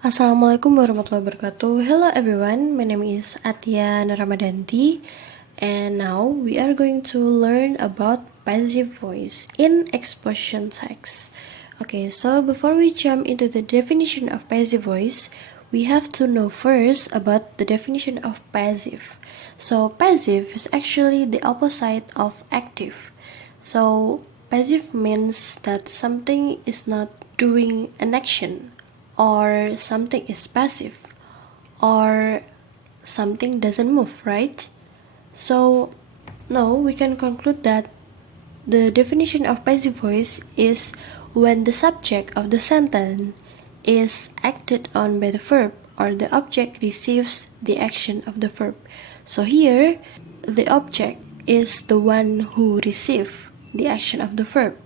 Assalamualaikum warahmatullahi wabarakatuh. Hello everyone, my name is Atia Ramadanti, and now we are going to learn about passive voice in exposition text. Okay, so before we jump into the definition of passive voice, we have to know first about the definition of passive. So passive is actually the opposite of active. So passive means that something is not doing an action, or something is passive, or something doesn't move, right? So now we can conclude that the definition of passive voice is when the subject of the sentence is acted on by the verb, or the object receives the action of the verb. So here, the object is the one who receives the action of the verb.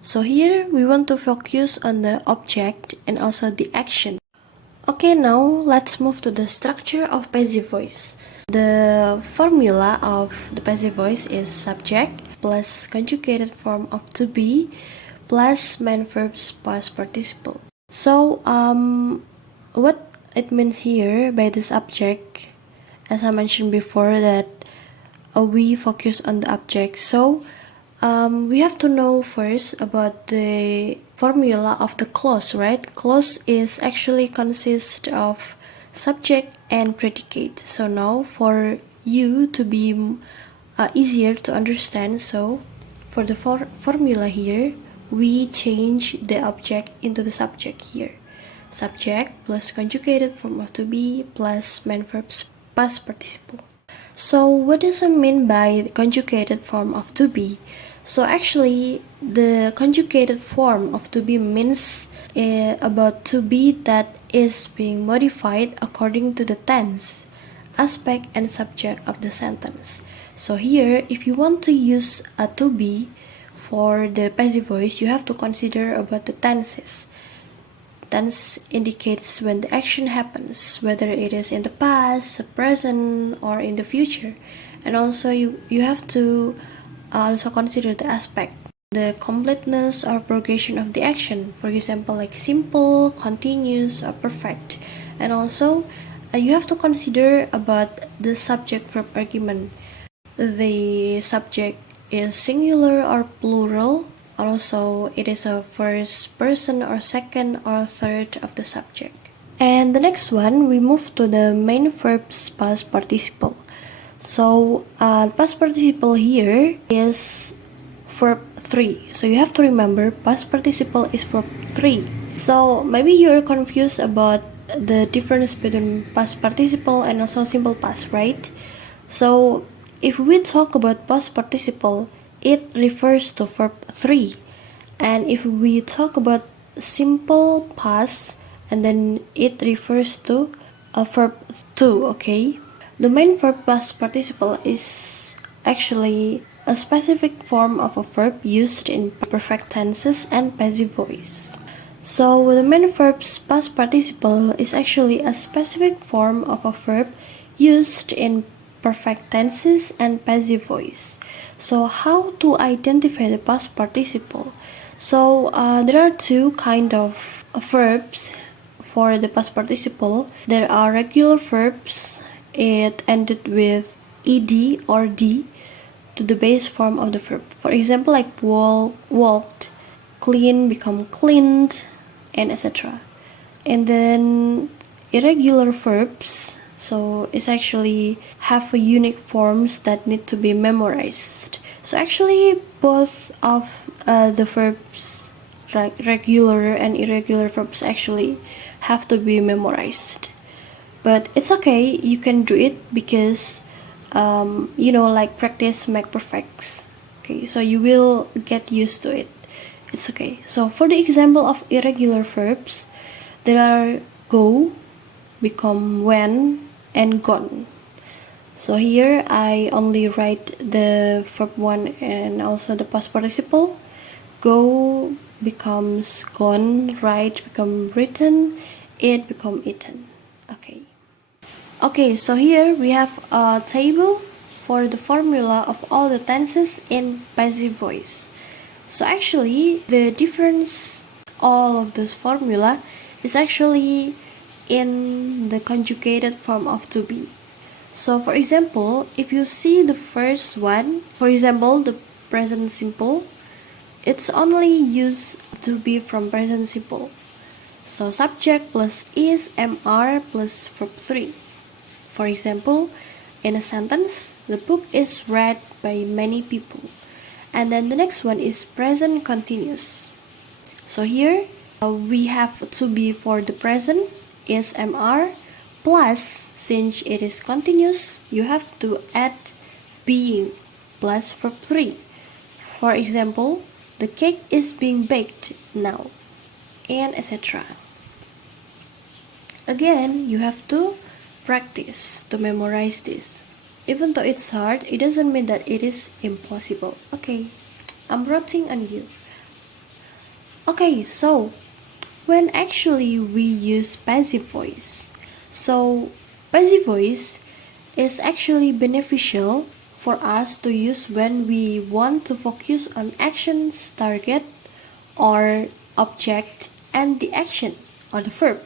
So here we want to focus on the object and also the action. Okay, now let's move to the structure of passive voice. The formula of the passive voice is subject plus conjugated form of to be plus main verbs past participle. So, what it means here by the subject, as I mentioned before, that we focus on the object. So, we have to know first about the formula of the clause, right? Clause is actually consist of subject and predicate. So now for you to be easier to understand, so for the formula here, we change the object into the subject here. Subject plus conjugated form of to be plus main verbs past participle. So what does it mean by the conjugated form of to be? So actually, the conjugated form of to be means about to be that is being modified according to the tense, aspect, and subject of the sentence. So here, if you want to use a to be for the passive voice, you have to consider about the tenses. Tense indicates when the action happens, whether it is in the past, the present, or in the future. And also you have to also consider the aspect, the completeness or progression of the action, for example like simple, continuous, or perfect. And also you have to consider about the subject verb argument. The subject is singular or plural. Also it is a first person or second or third of the subject. And the next one, we move to the main verbs past participle. So past participle here is verb 3. So you have to remember past participle is verb 3. So maybe you're confused about the difference between past participle and also simple past, right? So if we talk about past participle, it refers to verb 3. And if we talk about simple past, and then it refers to a verb 2, okay? The main verb past participle is actually a specific form of a verb used in perfect tenses and passive voice. So the main verb's past participle is actually a specific form of a verb used in perfect tenses and passive voice. So how to identify the past participle? So there are two kind of verbs for the past participle. There are regular verbs. It ended with ed or d to the base form of the verb. For example, like walked, clean become cleaned, and etc. And then irregular verbs, so it's actually have a unique forms that need to be memorized. So actually both of the verbs, like regular and irregular verbs, actually have to be memorized. But it's okay, you can do it because like practice make perfects. Okay, so you will get used to it. It's okay. So for the example of irregular verbs, there are go, become when, and gone. So here I only write the verb 1 and also the past participle. Go becomes gone, write become written, eat become eaten. Okay. Okay, so here we have a table for the formula of all the tenses in passive voice. So actually the difference all of those formula is actually in the conjugated form of to be. So for example, if you see the first one, for example, the present simple, it's only used to be from present simple. So subject plus is MR plus verb 3. For example, in a sentence, the book is read by many people. And then the next one is present continuous. So here we have to be for the present is MR plus, since it is continuous, you have to add being plus verb 3. For example, the cake is being baked now, and etc. Again, you have to practice to memorize this. Even though it's hard, it doesn't mean that it is impossible. Okay, I'm rooting on you. Okay, so when actually we use passive voice, so passive voice is actually beneficial for us to use when we want to focus on actions, target, or object, and the action or the verb.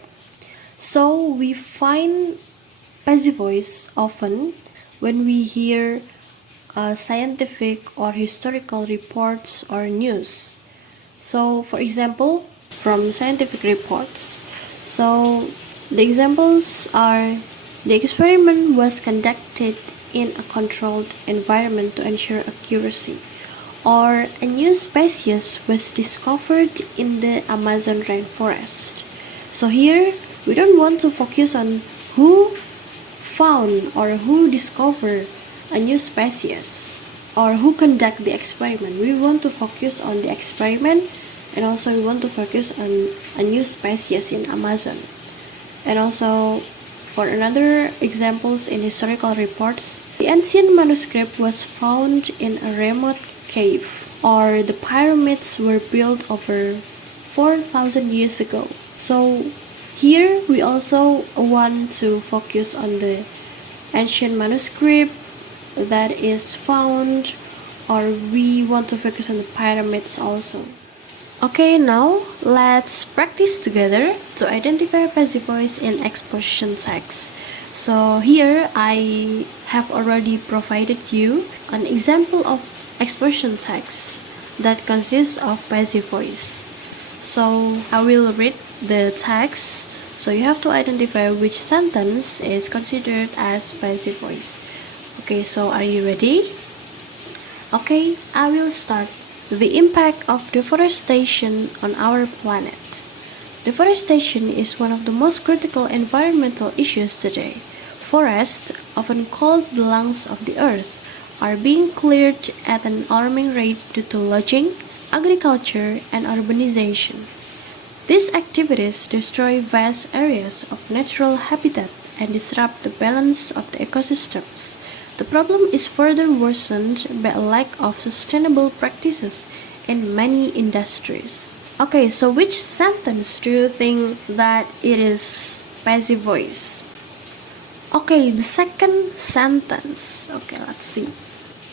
So we find passive voice often when we hear scientific or historical reports or news. So for example, from scientific reports, so the examples are: the experiment was conducted in a controlled environment to ensure accuracy, or a new species was discovered in the Amazon rainforest. So here we don't want to focus on who found or who discovered a new species or who conduct the experiment. We want to focus on the experiment, and also we want to focus on a new species in Amazon. And also for another examples in historical reports, the ancient manuscript was found in a remote cave, or the pyramids were built over 4,000 years ago. So here we also want to focus on the ancient manuscript that is found, or we want to focus on the pyramids also. Okay, now let's practice together to identify passive voice in exposition text. So here I have already provided you an example of exposition text that consists of passive voice. So I will read the text, so you have to identify which sentence is considered as passive voice. Okay, so are you ready? Okay, I will start. The impact of deforestation on our planet. Deforestation is one of the most critical environmental issues today. Forests, often called the lungs of the earth, are being cleared at an alarming rate due to logging, agriculture, and urbanization. These activities destroy vast areas of natural habitat and disrupt the balance of the ecosystems. The problem is further worsened by a lack of sustainable practices in many industries. Okay, so which sentence do you think that it is passive voice? Okay, the second sentence. Okay, let's see.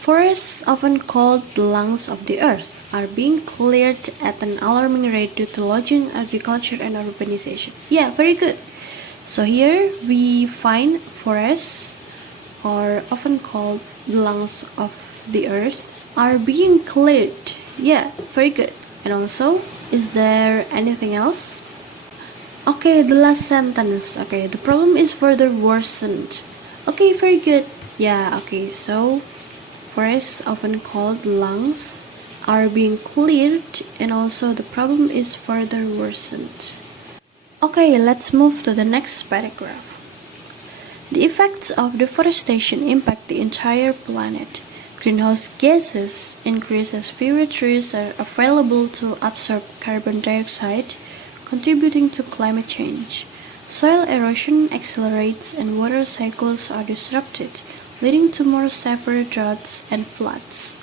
Forests, often called the lungs of the earth, are being cleared at an alarming rate due to logging, agriculture, and urbanization. Yeah, very good. So here we find forests, or often called the lungs of the earth, are being cleared. Yeah, very good. And also, is there anything else? Okay, the last sentence. Okay, the problem is further worsened. Okay, very good. Yeah, okay, so forests, often called lungs, are being cleared, and also the problem is further worsened. Okay, let's move to the next paragraph. The effects of deforestation impact the entire planet. Greenhouse gases increase as fewer trees are available to absorb carbon dioxide, contributing to climate change. Soil erosion accelerates and water cycles are disrupted, leading to more severe droughts and floods.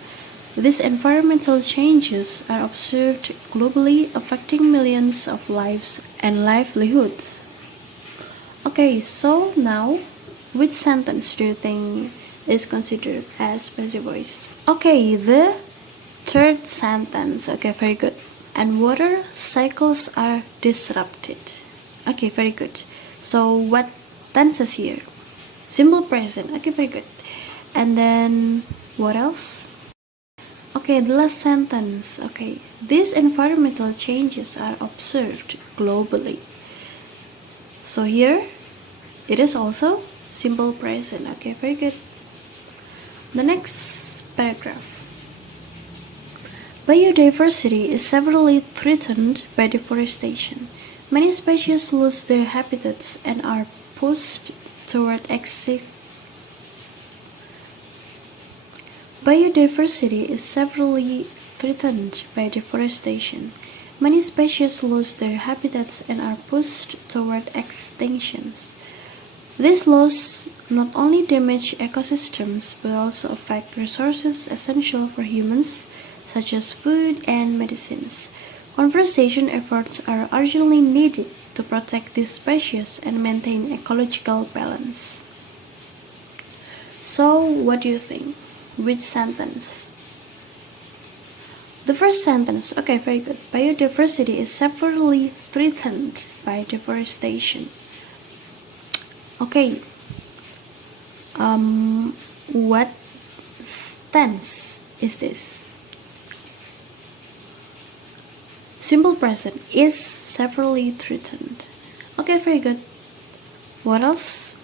These environmental changes are observed globally, affecting millions of lives and livelihoods. Okay, so now, which sentence do you think is considered as passive voice? Okay, the third sentence. Okay, very good. And water cycles are disrupted. Okay, very good. So what tenses here? Simple present. Okay, very good. And then what else? Okay, the last sentence. Okay, these environmental changes are observed globally. So here it is also simple present. Okay, very good. The next paragraph. Biodiversity is severely threatened by deforestation. Many species lose their habitats and are pushed toward extinction. Biodiversity is severely threatened by deforestation. Many species lose their habitats and are pushed toward extinctions. This loss not only damage ecosystems but also affect resources essential for humans, such as food and medicines. Conservation efforts are urgently needed to protect these species and maintain ecological balance. So, what do you think? Which sentence? The first sentence. Okay, very good. Biodiversity is severely threatened by deforestation. Okay. What tense is this? Simple present is severely threatened. Okay, very good. What else?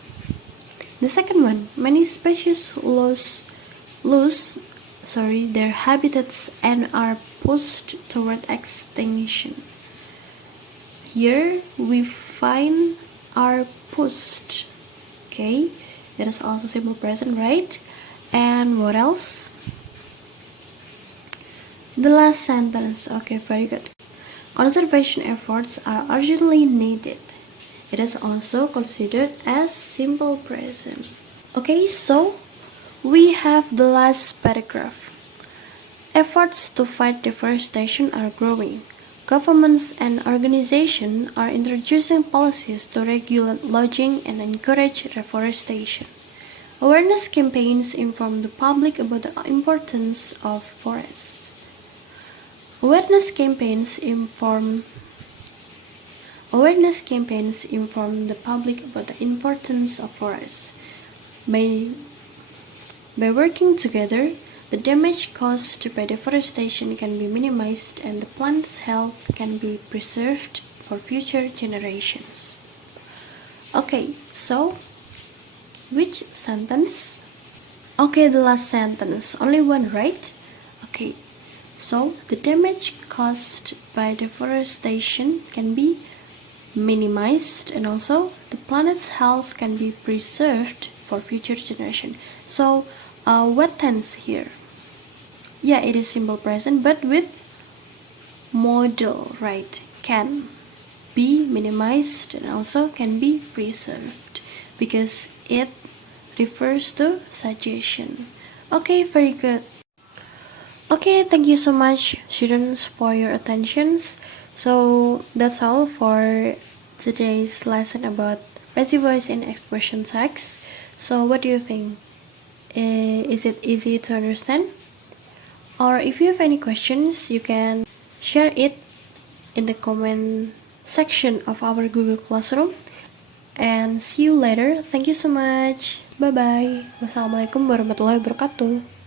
The second one. Many species lose their habitats and are pushed toward extinction. Here we find are pushed. Okay, that is also simple present, right? And what else? The last sentence. Okay, very good. Conservation efforts are urgently needed. It is also considered as simple present. Okay, so we have the last paragraph. Efforts to fight deforestation are growing. Governments and organizations are introducing policies to regulate logging and encourage reforestation. Awareness campaigns inform the public about the importance of forests. Awareness campaigns inform the public about the importance of forests. By working together, the damage caused by deforestation can be minimized and the planet's health can be preserved for future generations. Okay, so which sentence? Okay, the last sentence. Only one, right? Okay, so the damage caused by deforestation can be minimized and also the planet's health can be preserved for future generation. So what tense here? Yeah, it is simple present but with modal, right? Can be minimized and also can be preserved because it refers to suggestion. Okay, very good. Okay, thank you so much students for your attentions. So that's all for today's lesson about passive voice in expression text. So what do you think? Is it easy to understand? Or if you have any questions, you can share it in the comment section of our Google Classroom. And see you later. Thank you so much. Bye bye. Wassalamualaikum warahmatullahi wabarakatuh.